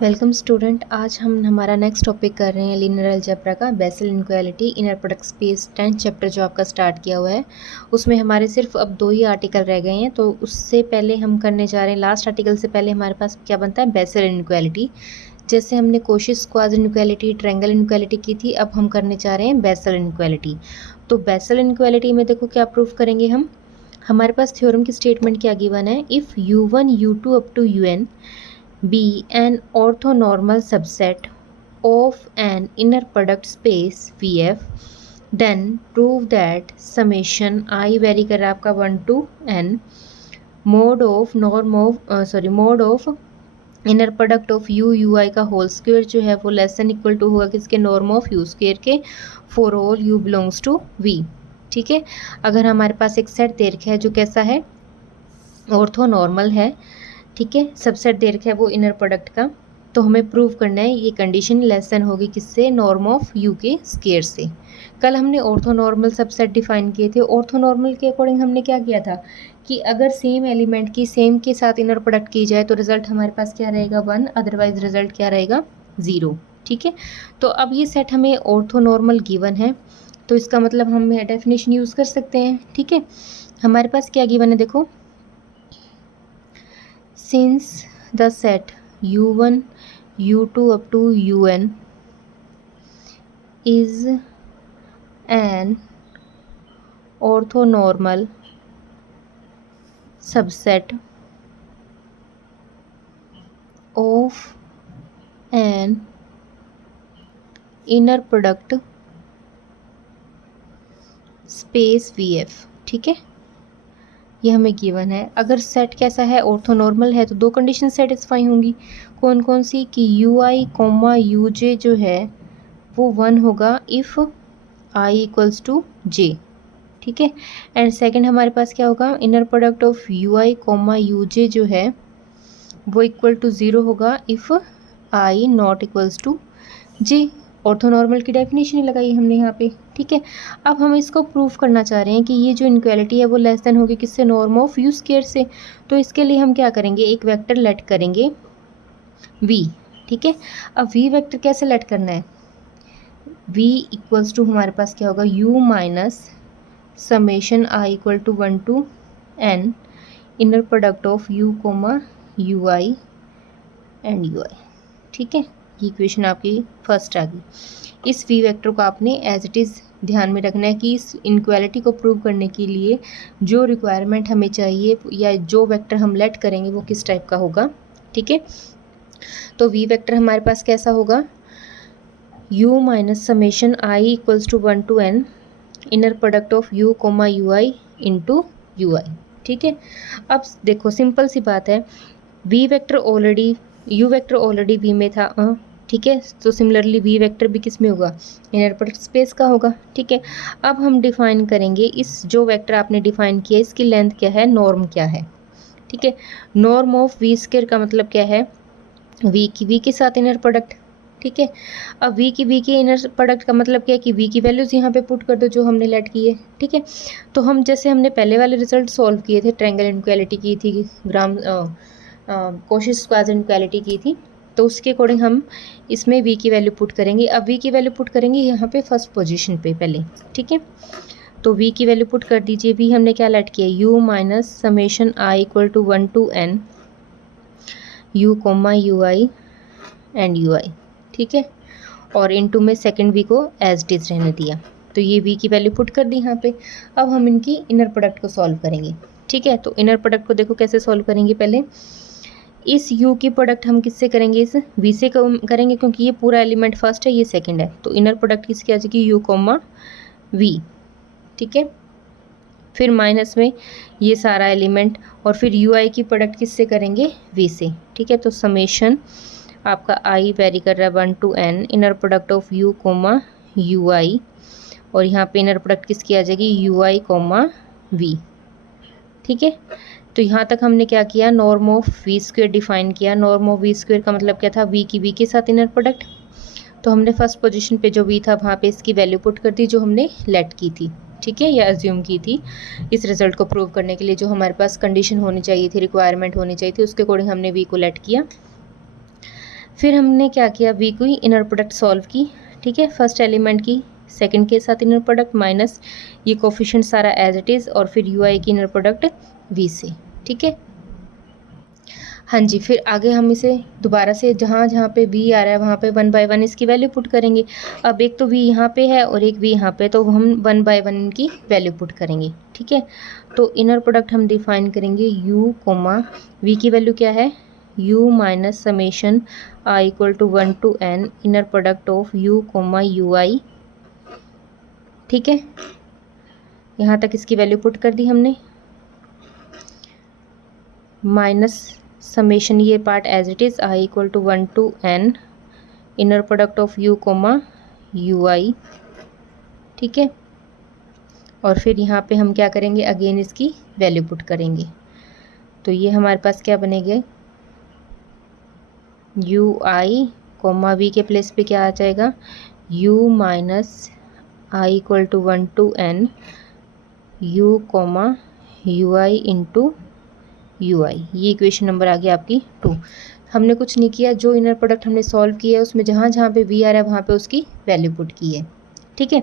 Welcome student. आज हम हमारा नेक्स्ट टॉपिक कर रहे हैं लीनियर अलजेब्रा का Bessel inequality inner product space 10th chapter जो आपका स्टार्ट किया हुआ है। उसमें हमारे सिर्फ अब 2 ही आर्टिकल रह गए हैं, तो उससे पहले हम करने जा रहे हैं लास्ट आर्टिकल से पहले हमारे पास क्या बनता है, बेसल इनक्वालिटी। जैसे हमने Cauchy square inequality, triangle inequality की थी, अब हम करने जा रहे हैं बेसल इनक्वालिटी। तो बेसल इनक्वालिटी में देखो क्या प्रूफ करेंगे हम। हमारे पास थ्योरम की स्टेटमेंट क्या गिवन है, if u1 u2 up to un be an orthonormal subset of an inner product space VF, then prove that summation I vary कर रहा है आपका 1 to n mod of inner product of u ui का whole square जो है वो less than equal to होगा किसके, नॉर्म ऑफ u स्क्वायर के for all u belongs to v। ठीक है, अगर हमारे पास एक सेट दे रखा है जो कैसा है, ऑर्थोनॉर्मल है, ठीक है, सबसेट दे रखा है वो इनर प्रोडक्ट का, तो हमें प्रूव करना है ये कंडीशन लेस देन होगी किससे, नॉर्म ऑफ यू के स्क्वायर से। कल हमने ऑर्थोनॉर्मल सबसेट डिफाइन किए थे। ऑर्थोनॉर्मल के अकॉर्डिंग हमने क्या किया था कि अगर सेम एलिमेंट की सेम के साथ इनर प्रोडक्ट की जाए तो रिजल्ट हमारे पास क्या रहेगा, 1, अदरवाइज रिजल्ट क्या रहेगा, 0। ठीक है, तो अब ये सेट हमें ऑर्थोनॉर्मल गिवन है, तो इसका मतलब हम डेफिनेशन यूज़ कर सकते हैं। ठीक है, हमारे पास क्या गिवन है देखो, since the set u1 u2 up to un is an orthonormal subset of an inner product space vf। ठीक है, ये हमें गिवन है। अगर सेट कैसा है, ऑर्थोनॉर्मल है, तो 2 कंडीशन सेटिस्फाई होंगी। कौन कौन सी, कि u i comma u j जो है वो 1 होगा if i equals to j. ठीक है, एंड सेकंड हमारे पास क्या होगा, inner product of u i comma u j जो है वो इक्वल टू 0 होगा if i not equals to j. Orthonormal की डेफिनेशन ही लगाई हमने यहाँ पे। ठीक है, अब हम इसको प्रूफ करना चाह रहे हैं कि ये जो इनक्वालिटी है वो लेस देन होगी किससे, नॉर्म ऑफ यू स्क्वायर से। तो इसके लिए हम क्या करेंगे, एक वेक्टर लेट करेंगे v। ठीक है, अब v वेक्टर कैसे लेट करना है, v इक्वल्स टू हमारे पास क्या होगा, u minus summation i equal to 1 to n inner product of u comma u i and u i. ठीक है, ये इक्वेशन आपकी फर्स्ट आ गई। इस वी वेक्टर को आपने एज इट इज़ ध्यान में रखना है कि इस इनक्वालिटी को प्रूव करने के लिए जो रिक्वायरमेंट हमें चाहिए या जो वेक्टर हम लेट करेंगे वो किस टाइप का होगा। ठीक है, तो वी वेक्टर हमारे पास कैसा होगा, u minus summation i equals to 1 to n inner product of u comma u i into u i. ठीक है, अब देखो सिंपल सी बात है, v vector already u vector already v में था। ठीक है, तो सिमिलरली वी वेक्टर भी किस में होगा, इनर प्रोडक्ट स्पेस का होगा। ठीक है, अब हम डिफाइन करेंगे इस जो वेक्टर आपने डिफाइन किया इसकी लेंथ क्या है, नॉर्म क्या है। ठीक है, नॉर्म ऑफ वी स्क्वायर का मतलब क्या है, वी की वी के साथ इनर प्रोडक्ट। ठीक है, अब वी की वी के इनर प्रोडक्ट का मतलब क्या है कि वी की वैल्यूज़ यहाँ पे पुट कर दो जो हमने लेट की है। ठीक है, तो हम जैसे हमने पहले वाले रिजल्ट सॉल्व किए थे, ट्रायंगल इनक्वालिटी की थी, कोशी स्क्वायर इनक्वालिटी की थी, तो उसके अकॉर्डिंग हम इसमें v की वैल्यू पुट करेंगे। अब v की वैल्यू पुट करेंगे यहाँ पे फर्स्ट पोजीशन पे पहले। ठीक है, तो v की वैल्यू पुट कर दीजिए। v हमने क्या लेट किया, u minus summation i equal to 1 to n u comma u i and u i. ठीक है, और इनटू में सेकंड v को एज इट इज़ रहने दिया, तो ये v की वैल्यू पुट कर दी यहाँ पे। अब हम इनकी इनर प्रोडक्ट को सॉल्व करेंगे। ठीक है, तो इनर प्रोडक्ट को देखो कैसे सॉल्व करेंगे, पहले इस u की प्रोडक्ट हम किससे करेंगे, इस v से करेंगे, क्योंकि ये पूरा एलिमेंट फर्स्ट है, ये सेकंड है, तो इनर प्रोडक्ट किसकी आ जाएगी, u कोमा v। ठीक है, फिर माइनस में ये सारा एलिमेंट, और फिर यू आई की प्रोडक्ट किससे करेंगे, v से। ठीक है, तो समेशन आपका i वेरी कर रहा है 1 to n inner product of u comma u i, और यहाँ पे इनर प्रोडक्ट किसकी आ जाएगी, यू आई कोमा v। ठीक है, तो यहाँ तक हमने क्या किया, norm of v square define किया। नॉर्म ऑफ वी स्क्वायर का मतलब क्या था, वी की वी के साथ इनर प्रोडक्ट, तो हमने फर्स्ट पोजीशन पे जो वी था वहाँ पे इसकी वैल्यू पुट कर दी जो हमने लेट की थी। ठीक है, या अज्यूम की थी इस रिजल्ट को प्रूव करने के लिए, जो हमारे पास कंडीशन होनी चाहिए थी, रिक्वायरमेंट होनी चाहिए थी, उसके अकॉर्डिंग हमने वी को लेट किया। फिर हमने क्या किया, वी की इनर प्रोडक्ट सॉल्व की, ठीक है, फर्स्ट एलिमेंट की सेकंड के साथ इनर प्रोडक्ट माइनस ये कोफिशिएंट सारा एज इट इज़, और फिर यू आई की इनर प्रोडक्ट वी से, ठीक है। हाँ जी, फिर आगे हम इसे दोबारा से जहाँ जहाँ पे वी आ रहा है वहाँ पे 1 बाय 1 इसकी वैल्यू पुट करेंगे। अब एक तो वी यहाँ पे है और एक वी यहाँ पे, तो हम 1 बाय 1 इनकी वैल्यू पुट करेंगे, ठीक है। तो इनर प्रोडक्ट हम डिफाइन करेंगे u कोमा वी की वैल्यू क्या है, u minus summation i equal to 1 to n inner product of u comma u i, ठीक है। यहाँ तक इसकी वैल्यू पुट कर दी हमने, माइनस समेशन ये part as it is i equal to 1 to n inner product of u comma u i, ठीक है। और फिर यहाँ पे हम क्या करेंगे, अगेन इसकी वैल्यू पुट करेंगे। तो ये हमारे पास क्या बनेगा, यू आई कोमा वी के प्लेस पे क्या आ जाएगा, u minus i equal to 1 to n u comma u i into u i. ये इक्वेशन नंबर आ गया आपकी 2। हमने कुछ नहीं किया, जो इनर प्रोडक्ट हमने सॉल्व किया है उसमें जहाँ जहाँ पे वी आ रहा है वहाँ पे उसकी वैल्यू पुट की है, ठीक है।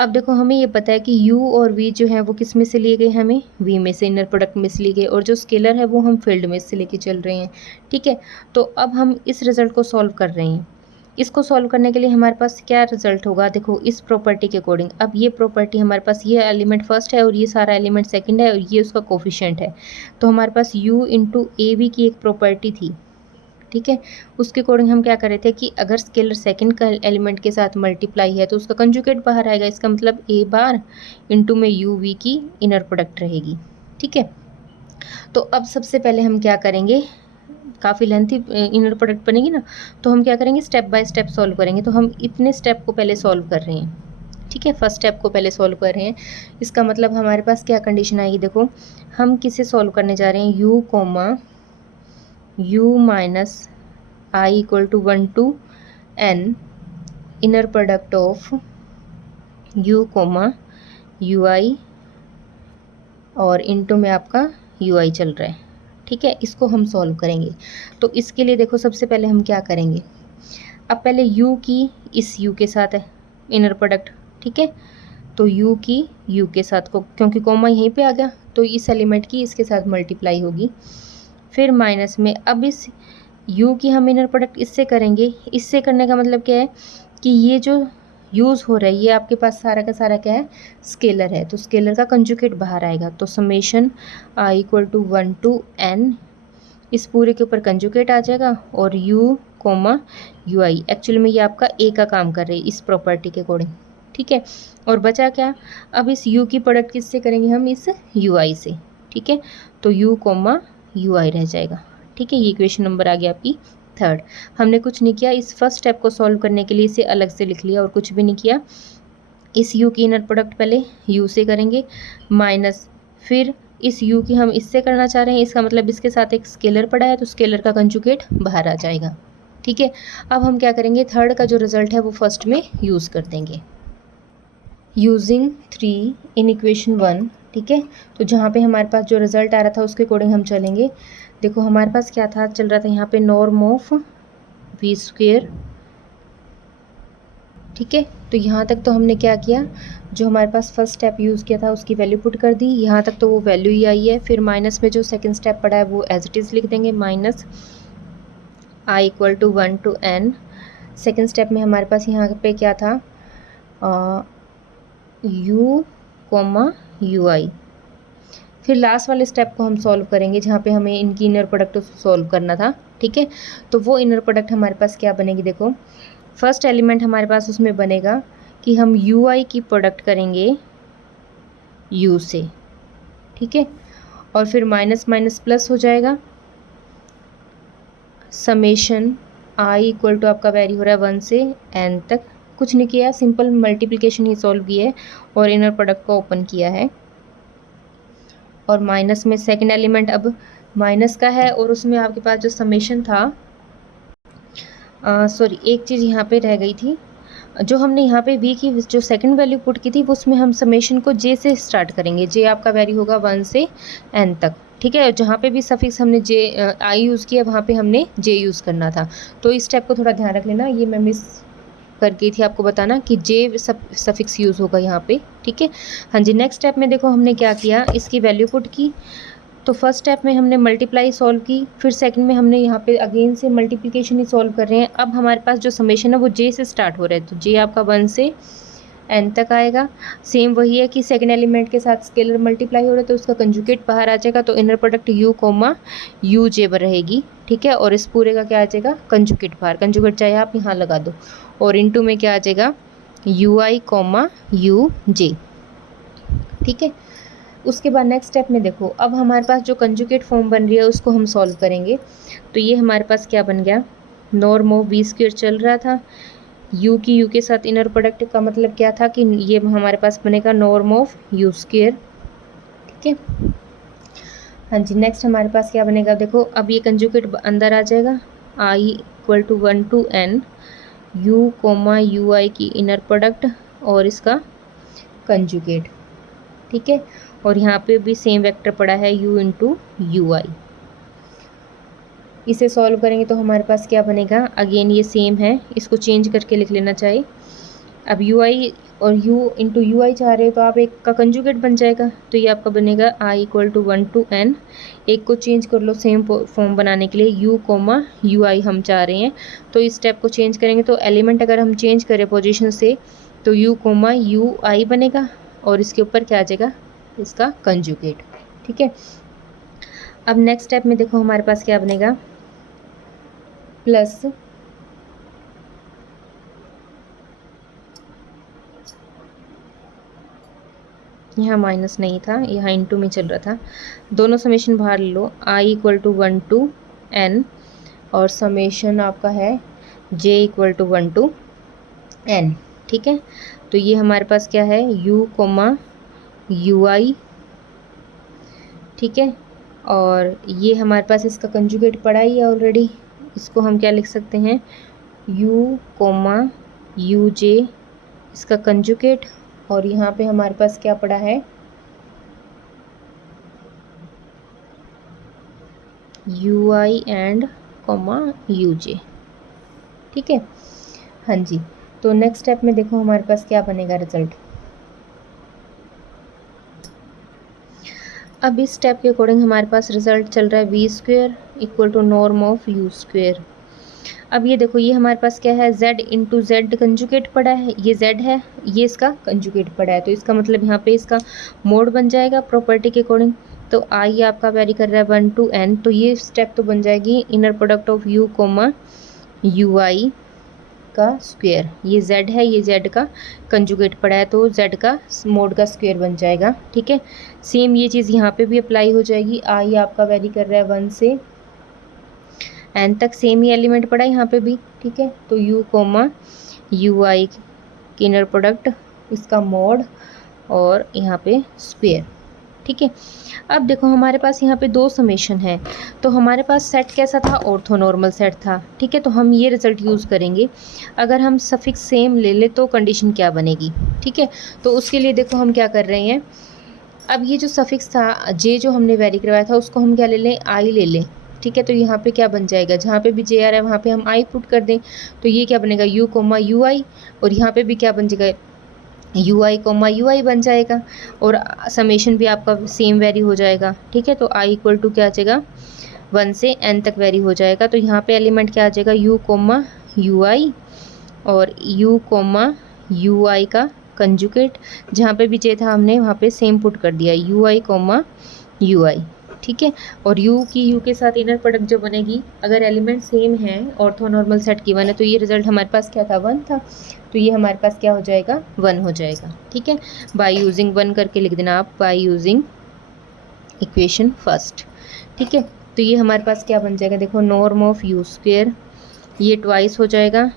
अब देखो हमें ये पता है कि u और v जो है वो किस में से लिए गए, हमें v में से, इनर प्रोडक्ट में से लिए गए, और जो स्केलर है वो हम फील्ड में से लेके चल रहे हैं, ठीक है। तो अब हम इस रिजल्ट को सॉल्व कर रहे हैं। इसको सॉल्व करने के लिए हमारे पास क्या रिजल्ट होगा, देखो इस प्रॉपर्टी के अकॉर्डिंग। अब ये प्रॉपर्टी हमारे पास, ये एलिमेंट फर्स्ट है और ये सारा एलिमेंट सेकंड है और ये उसका कोफिशिएंट है। तो हमारे पास u इंटू ए वी की एक प्रॉपर्टी थी, ठीक है। उसके अकॉर्डिंग हम क्या कर रहे थे कि अगर स्केलर सेकंड का एलिमेंट के साथ मल्टीप्लाई है तो उसका कंजुगेट बाहर आएगा। इसका मतलब a बार इंटू में u v की इनर प्रोडक्ट रहेगी, ठीक है। तो अब सबसे पहले हम क्या करेंगे, काफ़ी लेंथी इनर प्रोडक्ट बनेगी ना, तो हम क्या करेंगे, स्टेप बाय स्टेप सॉल्व करेंगे। तो हम इतने स्टेप को पहले सॉल्व कर रहे हैं, ठीक है, फर्स्ट स्टेप को पहले सॉल्व कर रहे हैं। इसका मतलब हमारे पास क्या कंडीशन आएगी, देखो हम किसे सॉल्व करने जा रहे हैं, u comma u minus i equal to 1 to n inner product of u comma u i, और इनटू में आपका यू आई चल रहा है, ठीक है। इसको हम सॉल्व करेंगे। तो इसके लिए देखो सबसे पहले हम क्या करेंगे, अब पहले u की इस u के साथ है इनर प्रोडक्ट, ठीक है। तो u की u के साथ को, क्योंकि कॉमा यहीं पे आ गया तो इस एलिमेंट की इसके साथ मल्टीप्लाई होगी। फिर माइनस में अब इस u की हम इनर प्रोडक्ट इससे करेंगे। इससे करने का मतलब क्या है कि ये जो यूज़ हो रहा है ये आपके पास सारा का सारा क्या है, स्केलर है, तो स्केलर का कंजुगेट बाहर आएगा। तो summation i equal to 1 to n इस पूरे के ऊपर कंजुगेट आ जाएगा, और u comma u i, actually में ये आपका a का काम कर रही है इस प्रॉपर्टी के अकॉर्डिंग, ठीक है। और बचा क्या, अब इस u की प्रोडक्ट किससे करेंगे हम, इस यू आई से, ठीक है। तो u कोमा यू आई रह जाएगा, ठीक है। ये इक्वेशन नंबर आ गया आपकी 3rd। हमने कुछ नहीं किया, इस फर्स्ट स्टेप को सॉल्व करने के लिए इसे अलग से लिख लिया और कुछ भी नहीं किया। इस u की इनर प्रोडक्ट पहले u से करेंगे, माइनस फिर इस u की हम इससे करना चाह रहे हैं। इसका मतलब इसके साथ एक स्केलर पड़ा है तो स्केलर का कंजुगेट बाहर आ जाएगा, ठीक है। अब हम क्या करेंगे, 3rd का जो रिजल्ट है वो फर्स्ट में यूज़ कर देंगे, यूजिंग 3 इन इक्वेशन 1, ठीक है। तो जहाँ पे हमारे पास जो रिजल्ट आ रहा था उसके अकॉर्डिंग हम चलेंगे। देखो हमारे पास क्या था, चल रहा था यहाँ पे नॉर्म ऑफ वी स्क्वेयर, ठीक है। तो यहाँ तक तो हमने क्या किया, जो हमारे पास फर्स्ट स्टेप यूज़ किया था उसकी वैल्यू पुट कर दी, यहाँ तक तो वो वैल्यू ही आई है। फिर माइनस में जो सेकंड स्टेप पड़ा है वो एज इट इज़ लिख देंगे, minus i equal to 1 to n। Second step में हमारे पास यहाँ पे क्या था, u कोमा यू आई। फिर लास्ट वाले स्टेप को हम सॉल्व करेंगे जहाँ पे हमें इनकी इनर प्रोडक्ट सॉल्व करना था, ठीक है। तो वो इनर प्रोडक्ट हमारे पास क्या बनेगी, देखो फर्स्ट एलिमेंट हमारे पास उसमें बनेगा कि हम यू आई की प्रोडक्ट करेंगे u से, ठीक है। और फिर माइनस माइनस प्लस हो जाएगा, समेशन आई इक्वल टू आपका वैरी हो रहा है 1 से n तक। कुछ नहीं किया, सिंपल मल्टीप्लिकेशन ही सॉल्व की है और इनर प्रोडक्ट को ओपन किया है। और माइनस में सेकंड एलिमेंट अब माइनस का है और उसमें आपके पास जो समेशन था, सॉरी एक चीज़ यहाँ पे रह गई थी, जो हमने यहाँ पे v की जो सेकंड वैल्यू पुट की थी उसमें हम समेशन को j से स्टार्ट करेंगे। j आपका वैरी होगा 1 से n तक, ठीक है, जहाँ पे भी सफिक्स हमने जे आई यूज़ किया वहाँ पे हमने जे यूज़ करना था। तो इस स्टेप को थोड़ा ध्यान रख लेना, ये मैं मिस कर गई थी आपको बताना कि जे सफिक्स यूज़ होगा यहाँ पे, ठीक है। हाँ जी, नेक्स्ट स्टेप में देखो हमने क्या किया, इसकी वैल्यू पुट की। तो फर्स्ट स्टेप में हमने मल्टीप्लाई सॉल्व की, फिर सेकंड में हमने यहाँ पे अगेन से मल्टीप्लिकेशन ही सॉल्व कर रहे हैं। अब हमारे पास जो समेशन है वो जे से स्टार्ट हो रहा है, तो जे आपका 1 से n तक आएगा। सेम वही है कि सेकंड एलिमेंट के साथ स्केलर मल्टीप्लाई हो रहा है तो उसका कंजुगेट बाहर आ जाएगा, तो inner product u comma u j रहेगी, ठीक है। और इस पूरे का क्या आ जाएगा, कंजुगेट बाहर, कंजुगेट चाहे आप यहाँ लगा दो, और इनटू में क्या आ जाएगा, you i coma u j, ठीक है। उसके बाद नेक्स्ट स्टेप में देखो, अब हमारे पास जो कंजुगेट फॉर्म बन रही है उसको हम सॉल्व करेंगे। तो ये हमारे पास क्या बन गया, नॉर्म ऑफ वी स्क्वायर चल रहा था, u की u के साथ इनर प्रोडक्ट का मतलब क्या था कि ये हमारे पास बनेगा नॉर्म ऑफ यू स्क्वायर, ठीक है। हाँ जी, नेक्स्ट हमारे पास क्या बनेगा, देखो अब ये कंजुगेट अंदर आ जाएगा, i equal to 1 to n u comma u i की इनर प्रोडक्ट और इसका कंजुगेट, ठीक है। और यहाँ पे भी सेम वेक्टर पड़ा है u इंटू यू आई। इसे सॉल्व करेंगे तो हमारे पास क्या बनेगा, अगेन ये सेम है, इसको चेंज करके लिख लेना चाहिए। अब यू आई और u इंटू यू आई चाह रहे हो तो आप एक का कंजुगेट बन जाएगा, तो ये आपका बनेगा i equal to 1 to n। एक को चेंज कर लो सेम फॉर्म बनाने के लिए, u कोमा यू आई हम चाह रहे हैं, तो इस स्टेप को चेंज करेंगे। तो एलिमेंट अगर हम चेंज करें पोजीशन से तो u कोमा यू आई बनेगा और इसके ऊपर क्या आ जाएगा, इसका कंजुगेट, ठीक है। अब नेक्स्ट स्टेप में देखो हमारे पास क्या बनेगा, प्लस यहाँ माइनस नहीं था, यहाँ इनटू में चल रहा था, दोनों समेशन बाहर ले लो, i equal to 1 to n और समेशन आपका है j equal to 1 to n, ठीक है। तो ये हमारे पास क्या है, u कोमा यू आई, ठीक है। और ये हमारे पास इसका कंजुगेट पड़ा ही है ऑलरेडी, इसको हम क्या लिख सकते हैं, u कोमा यू जे इसका कंजुगेट, और यहाँ पे हमारे पास क्या पड़ा है, u i and comma u j, ठीक है। हाँ जी, तो नेक्स्ट स्टेप में देखो हमारे पास क्या बनेगा रिजल्ट। अब इस स्टेप के अकॉर्डिंग हमारे पास रिजल्ट चल रहा है v square equal to norm of u square. अब ये देखो, ये हमारे पास क्या है, z इंटू जेड कंजुगेट पड़ा है, ये z है, ये इसका कंजुगेट पड़ा है, तो इसका मतलब यहाँ पे इसका मोड बन जाएगा प्रॉपर्टी के अकॉर्डिंग। तो i आपका वैरी कर रहा है 1 to n, तो ये स्टेप तो बन जाएगी inner product of u comma u i का स्क्वायर, ये z है, ये z का कंजुगेट पड़ा है, तो z का मोड का स्क्वायर बन जाएगा, ठीक है। सेम ये चीज़ यहाँ पे भी अप्लाई हो जाएगी, i आपका वैरी कर रहा है 1 से n तक, सेम ही एलिमेंट पड़ा है यहाँ पे भी, ठीक है। तो u कोमा यू आई की इनर प्रोडक्ट, इसका मोड और यहाँ पे स्क्वायर, ठीक है। अब देखो हमारे पास यहाँ पे दो समेशन है, तो हमारे पास सेट कैसा था, ऑर्थोनॉर्मल सेट था, ठीक है। तो हम ये रिजल्ट यूज़ करेंगे, अगर हम सफिक्स सेम ले ले तो कंडीशन क्या बनेगी, ठीक है। तो उसके लिए देखो हम क्या कर रहे हैं, अब ये जो सफिक्स था जे जो हमने वेरी करवाया था उसको हम क्या ले लें, आई ले लें, ठीक है। तो यहाँ पे क्या बन जाएगा, जहाँ पे भी जे आ रहा है वहाँ पे हम आई पुट कर दें, तो ये क्या बनेगा, u कोमा यू आई, और यहाँ पे भी क्या बन जाएगा, यू आई कोमा यू आई बन जाएगा, और समेशन भी आपका सेम वेरी हो जाएगा, ठीक है। तो i इक्वल टू क्या आ जाएगा, 1 से n तक वेरी हो जाएगा। तो यहाँ पे एलिमेंट क्या आ जाएगा, u कोमा यू आई और u कोमा यू आई का कंजुगेट, जहाँ पे भी जे था हमने वहाँ पे सेम पुट कर दिया, you i coma u i, ठीक है। और u की u के साथ इनर प्रोडक्ट जो बनेगी, अगर एलिमेंट सेम है, ऑर्थोनॉर्मल सेट की 1 है, तो ये रिजल्ट हमारे पास क्या था, 1 था, तो ये हमारे पास क्या हो जाएगा, 1 हो जाएगा, ठीक है। बाय यूजिंग 1 करके लिख देना आप, बाय यूजिंग इक्वेशन फर्स्ट, ठीक है। तो ये हमारे पास क्या बन जाएगा, देखो नॉर्म ऑफ यू स्क्वायर, ये ट्वाइस हो जाएगा,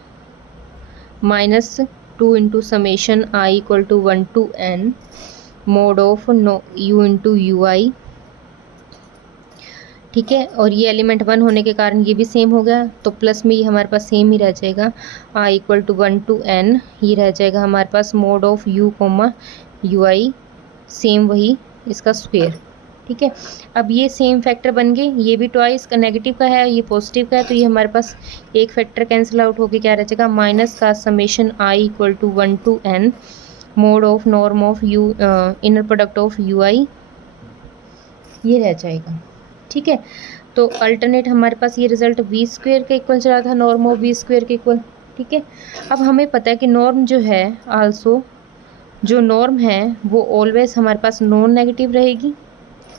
minus 2 into summation i equal to 1 to n mod of u into u i, ठीक है। और ये एलिमेंट 1 होने के कारण ये भी सेम हो गया, तो प्लस में ये हमारे पास सेम ही रह जाएगा, i equal to 1 to n, ये रह जाएगा हमारे पास mod of u comma u i, same वही इसका स्क्वायर, ठीक है। अब ये सेम फैक्टर बन गए, ये भी ट्वाइस का नेगेटिव का है, ये पॉजिटिव का है, तो ये हमारे पास एक फैक्टर कैंसिल आउट होके क्या रह जाएगा, माइनस का summation i equal to 1 to n mod of norm of u inner product of u i, ये रह जाएगा। ठीक है, तो अल्टरनेट हमारे पास ये रिजल्ट वी स्क्वेयर के इक्वल चला था, नॉर्म ऑफ वी स्क्वेयर के इक्वल। ठीक है, अब हमें पता है कि नॉर्म जो है आल्सो, जो नॉर्म है वो ऑलवेज हमारे पास नॉन नेगेटिव रहेगी।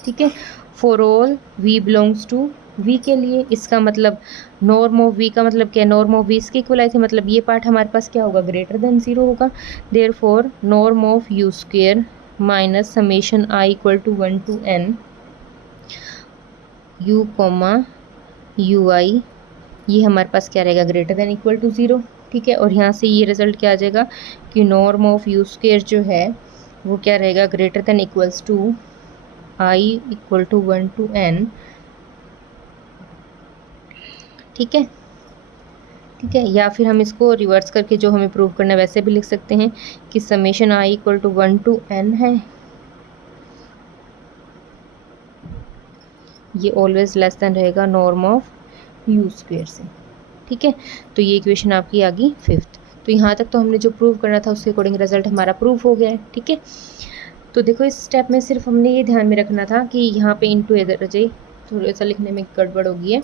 ठीक है, for all v belongs to v के लिए, इसका मतलब नॉर्म ऑफ वी का मतलब क्या, नॉर्म ऑफ वी इसके इक्वल आई थी, मतलब ये पार्ट हमारे पास क्या होगा, ग्रेटर देन 0 होगा। Therefore norm of u square minus summation i equal to 1 to n u comma u i, ये हमारे पास क्या रहेगा, ग्रेटर देन इक्वल टू 0। ठीक है, और यहाँ से ये रिजल्ट क्या आ जाएगा कि नॉर्म ऑफ यू स्क्वेयर जो है वो क्या रहेगा, greater than equals to i equal to 1 to n। ठीक है, ठीक है, या फिर हम इसको रिवर्स करके जो हमें प्रूव करना है वैसे भी लिख सकते हैं कि summation i equal to 1 to n है, ये ऑलवेज लेस देन रहेगा नॉर्म ऑफ यू स्क्वेयर से। ठीक है, तो ये इक्वेशन आपकी आ गई 5th। तो यहाँ तक तो हमने जो प्रूव करना था उसके अकॉर्डिंग रिजल्ट हमारा प्रूव हो गया है। ठीक है, तो देखो इस स्टेप में सिर्फ हमने ये ध्यान में रखना था कि यहाँ पे इनटू इधर जाए, थोड़ा सा लिखने में गड़बड़ हो गई है।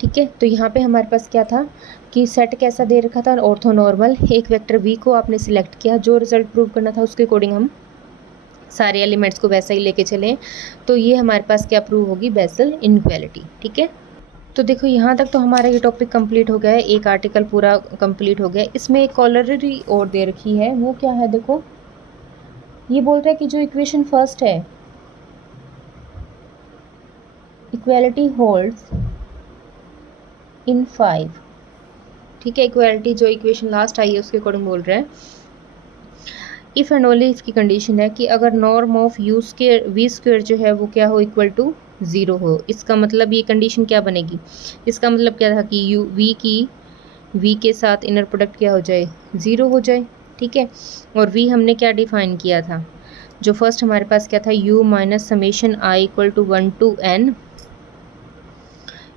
ठीक है, तो यहाँ पे हमारे पास क्या था कि सेट कैसा दे रखा था, ऑर्थो नॉर्मल, एक वेक्टर वी को आपने सिलेक्ट किया, जो रिजल्ट प्रूव करना था उसके अकॉर्डिंग हम सारे एलिमेंट्स को वैसा ही लेके चले, तो ये हमारे पास क्या प्रूव होगी, बेसल इनइक्वालिटी। ठीक है, तो देखो यहाँ तक तो हमारा ये टॉपिक कंप्लीट हो गया है, एक आर्टिकल पूरा कंप्लीट हो गया। इसमें एक कॉलररी और दे रखी है, वो क्या है, देखो ये बोल रहा है कि जो इक्वेशन फर्स्ट है, इक्वालिटी होल्ड्स इन 5। ठीक है, इक्वालिटी जो इक्वेशन लास्ट आई है उसके अकॉर्डिंग बोल रहा है, इफ़ एंड ओनली इफ की कंडीशन है कि अगर norm of u square we square जो है वो क्या हो, इक्वल टू 0 हो। इसका मतलब ये कंडीशन क्या बनेगी, इसका मतलब क्या था कि यू वी के साथ इनर प्रोडक्ट क्या हो जाए, 0 हो जाए। ठीक है, और वी हमने क्या डिफाइन किया था, जो फर्स्ट हमारे पास क्या था, u minus summation i equal to 1 to n,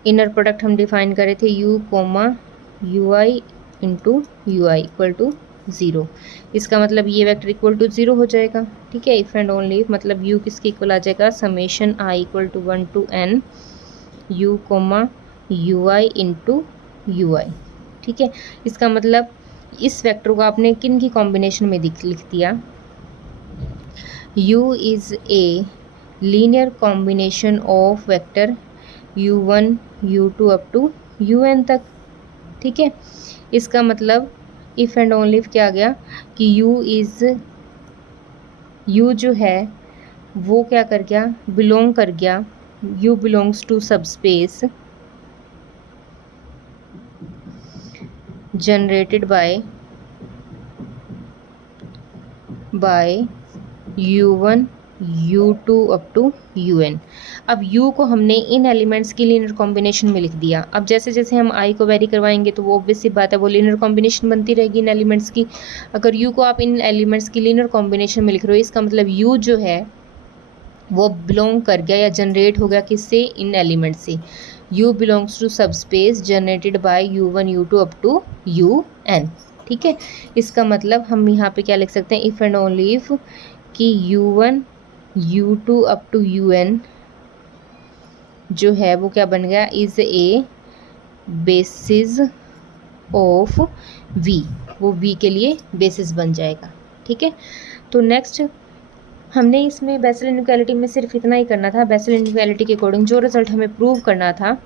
inner product हम डिफाइन करे थे u comma u i into u i equal to 0। इसका मतलब ये वेक्टर इक्वल टू 0 हो जाएगा। ठीक है, इफ़ एंड ओनली मतलब u किसके इक्वल आ जाएगा, summation i equal to 1 to n u comma u i into u i. ठीक है, इसका मतलब इस वेक्टर को आपने किन की कॉम्बिनेशन में लिख दिया, u is a linear combination of vector u1 u2 up to un तक। ठीक है, इसका मतलब इफ़ एंड ओनली क्या आ गया कि u जो है वो क्या कर गया, बिलोंग कर गया, u belongs to sub space generated by u1 u2 up to un। अब u को हमने इन एलिमेंट्स की लीनियर कॉम्बिनेशन में लिख दिया। अब जैसे जैसे हम i को वेरी करवाएंगे तो वो ऑब्वियस सी बात है, वो लीनियर कॉम्बिनेशन बनती रहेगी इन एलिमेंट्स की। अगर u को आप इन एलिमेंट्स की लीनियर कॉम्बिनेशन में लिख रहे हो, इसका मतलब u जो है वो बिलोंग कर गया या जनरेट हो गया किससे, इन एलिमेंट से। u belongs to sub space generated by u1 u2 up to un। ठीक है, इसका मतलब हम यहाँ पे क्या लिख सकते हैं, इफ़ एंड ओनली इफ कि u1 u2 up to un जो है वो क्या बन गया, is a basis of v, वो v के लिए बेसिस बन जाएगा। ठीक है, तो नेक्स्ट हमने इसमें बेसल इनइक्वालिटी में सिर्फ इतना ही करना था, बेसल इनइक्वालिटी के अकॉर्डिंग जो रिजल्ट हमें प्रूव करना था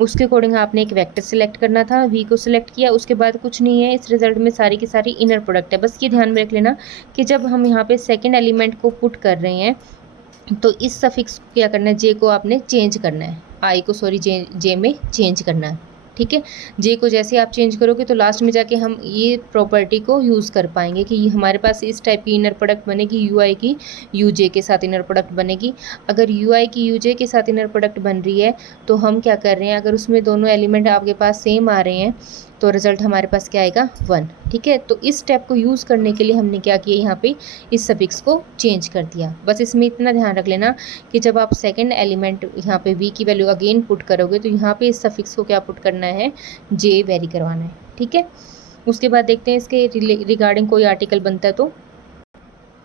उसके अकॉर्डिंग आपने एक वेक्टर सिलेक्ट करना था, v को सिलेक्ट किया, उसके बाद कुछ नहीं है, इस रिजल्ट में सारी की सारी इनर प्रोडक्ट है। बस ये ध्यान में रख लेना कि जब हम यहाँ पे सेकेंड एलिमेंट को पुट कर रहे हैं तो इस सफिक्स को क्या करना है, जे को आपने चेंज करना है, आई को सॉरी जे में चेंज करना है। ठीक है, जे को जैसे आप चेंज करोगे तो लास्ट में जाके हम ये प्रॉपर्टी को यूज़ कर पाएंगे कि हमारे पास इस टाइप की इनर प्रोडक्ट बनेगी, यू आई की यू जे के साथ इनर प्रोडक्ट बनेगी। अगर यू आई की यू जे के साथ इनर प्रोडक्ट बन रही है तो हम क्या कर रहे हैं, अगर उसमें दोनों एलिमेंट आपके पास सेम आ रहे हैं तो रिजल्ट हमारे पास क्या आएगा 1, ठीक है। तो इस स्टेप को यूज़ करने के लिए हमने क्या किया, यहाँ पे इस सफिक्स को चेंज कर दिया। बस इसमें इतना ध्यान रख लेना कि जब आप सेकंड एलिमेंट यहाँ पे v की वैल्यू अगेन पुट करोगे तो यहाँ पे इस सफिक्स को क्या पुट करना है, j वेरी करवाना है, ठीक है। उसके बाद देखते हैं इसके रिगार्डिंग कोई आर्टिकल बनता है तो।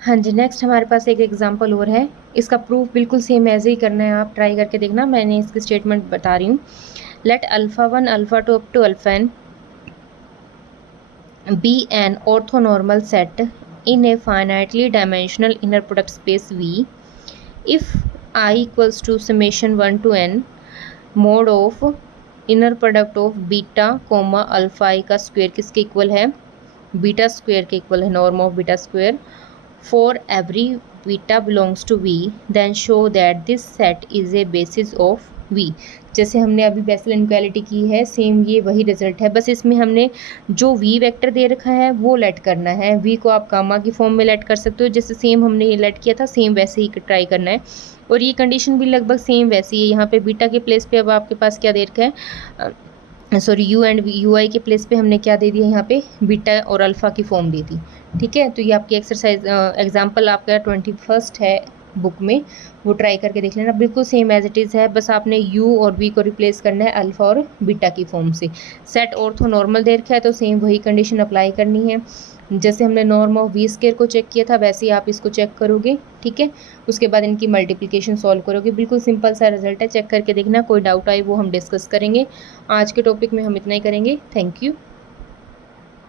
हाँ जी, नेक्स्ट हमारे पास एक एग्जांपल और है। इसका प्रूफ बिल्कुल सेम ऐसे ही करना है, आप ट्राई करके देखना। मैंने इसकी स्टेटमेंट बता रही हूँ। Let α1 α2 up to αn be an orthonormal set in a finitely dimensional inner product space V if I equals to summation 1 to n mod of inner product of beta comma alpha i का square किसके इक्वल है, beta square के इक्वल है, norm of beta square for every beta belongs to V then show that this set is a basis of V। जैसे हमने अभी बेसल इनक्वालिटी की है, सेम ये वही रिजल्ट है, बस इसमें हमने जो V वेक्टर दे रखा है वो लेट करना है। V को आप गामा की फॉर्म में लेट कर सकते हो, जैसे सेम हमने ये लेट किया था, सेम वैसे ही ट्राई करना है। और ये कंडीशन भी लगभग सेम वैसी है। यहाँ पे बीटा के प्लेस पे अब आपके पास क्या दे रखा है, सॉरी यू एंड यू आई के प्लेस पे हमने क्या दे दिया, यहाँ पे बीटा और अल्फ़ा की फॉर्म दे दी, ठीक है। तो ये आपकी एक्सरसाइज एग्जाम्पल आपका 21st है बुक में, वो ट्राई करके देख लेना। बिल्कुल सेम एज इट इज़ है, बस आपने u और v को रिप्लेस करना है अल्फ़ा और बीटा की फॉर्म से। सेट ऑर्थो नॉर्मल दे रखा है तो सेम वही कंडीशन अप्लाई करनी है। जैसे हमने नॉर्म ऑफ v स्क्वायर को चेक किया था वैसे ही आप इसको चेक करोगे, ठीक है। उसके बाद इनकी मल्टीप्लिकेशन सॉल्व करोगे। बिल्कुल सिंपल सा रिजल्ट है, चेक करके देखना। कोई डाउट आए वो हम डिस्कस करेंगे। आज के टॉपिक में हम इतना ही करेंगे। Thank you.